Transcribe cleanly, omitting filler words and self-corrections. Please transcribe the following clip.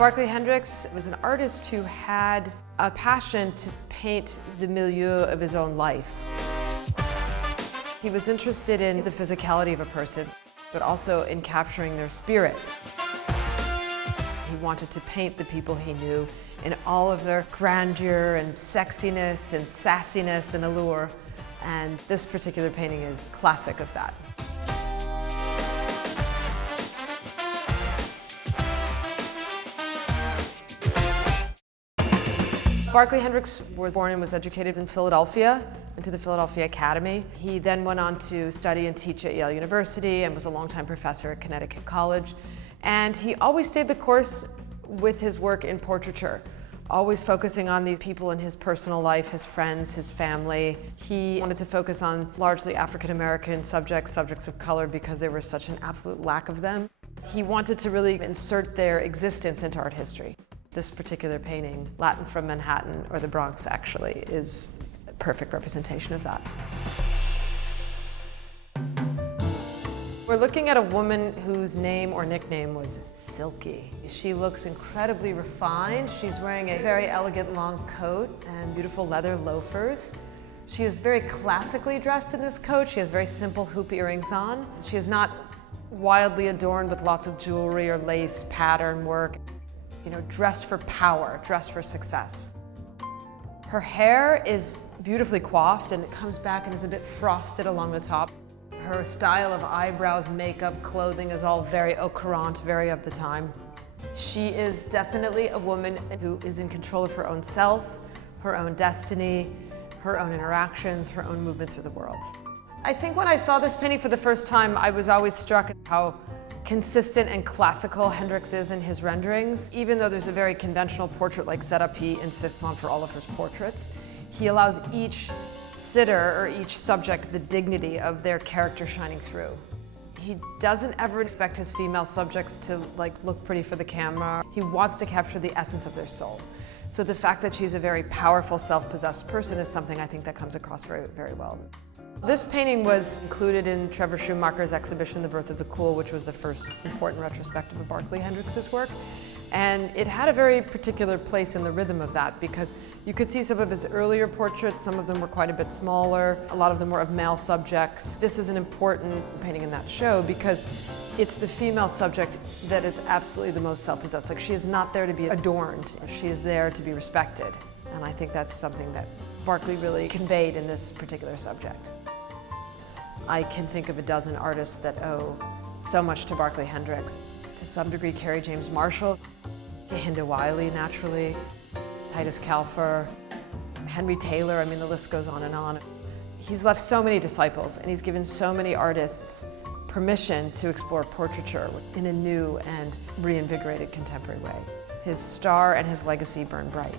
Barkley Hendricks was an artist who had a passion to paint the milieu of his own life. He was interested in the physicality of a person, but also in capturing their spirit. He wanted to paint the people he knew in all of their grandeur and sexiness and sassiness and allure, and this particular painting is classic of that. Barkley Hendricks was born and was educated in Philadelphia, went to the Philadelphia Academy. He then went on to study and teach at Yale University and was a longtime professor at Connecticut College. And he always stayed the course with his work in portraiture, always focusing on these people in his personal life, his friends, his family. He wanted to focus on largely African-American subjects of color, because there was such an absolute lack of them. He wanted to really insert their existence into art history. This particular painting, Latin from Manhattan, or the Bronx actually, is a perfect representation of that. We're looking at a woman whose name or nickname was Silky. She looks incredibly refined. She's wearing a very elegant long coat and beautiful leather loafers. She is very classically dressed in this coat. She has very simple hoop earrings on. She is not wildly adorned with lots of jewelry or lace pattern work. You know, dressed for power, dressed for success. Her hair is beautifully coiffed and it comes back and is a bit frosted along the top. Her style of eyebrows, makeup, clothing is all very au courant, very of the time. She is definitely a woman who is in control of her own self, her own destiny, her own interactions, her own movement through the world. I think when I saw this painting for the first time, I was always struck at how consistent and classical Hendricks is in his renderings. Even though there's a very conventional portrait-like setup he insists on for all of his portraits, he allows each sitter or each subject the dignity of their character shining through. He doesn't ever expect his female subjects to look pretty for the camera. He wants to capture the essence of their soul. So the fact that she's a very powerful, self-possessed person is something I think that comes across very, very well. This painting was included in Trevor Schumacher's exhibition, The Birth of the Cool, which was the first important retrospective of Barkley Hendricks' work. And it had a very particular place in the rhythm of that, because you could see some of his earlier portraits. Some of them were quite a bit smaller. A lot of them were of male subjects. This is an important painting in that show because it's the female subject that is absolutely the most self-possessed. Like, she is not there to be adorned. She is there to be respected. And I think that's something that Barkley really conveyed in this particular subject. I can think of a dozen artists that owe so much to Barkley Hendricks. To some degree, Kerry James Marshall, Hinda Wiley, naturally, Titus Calfer, Henry Taylor, I mean, the list goes on and on. He's left so many disciples, and he's given so many artists permission to explore portraiture in a new and reinvigorated contemporary way. His star and his legacy burn bright.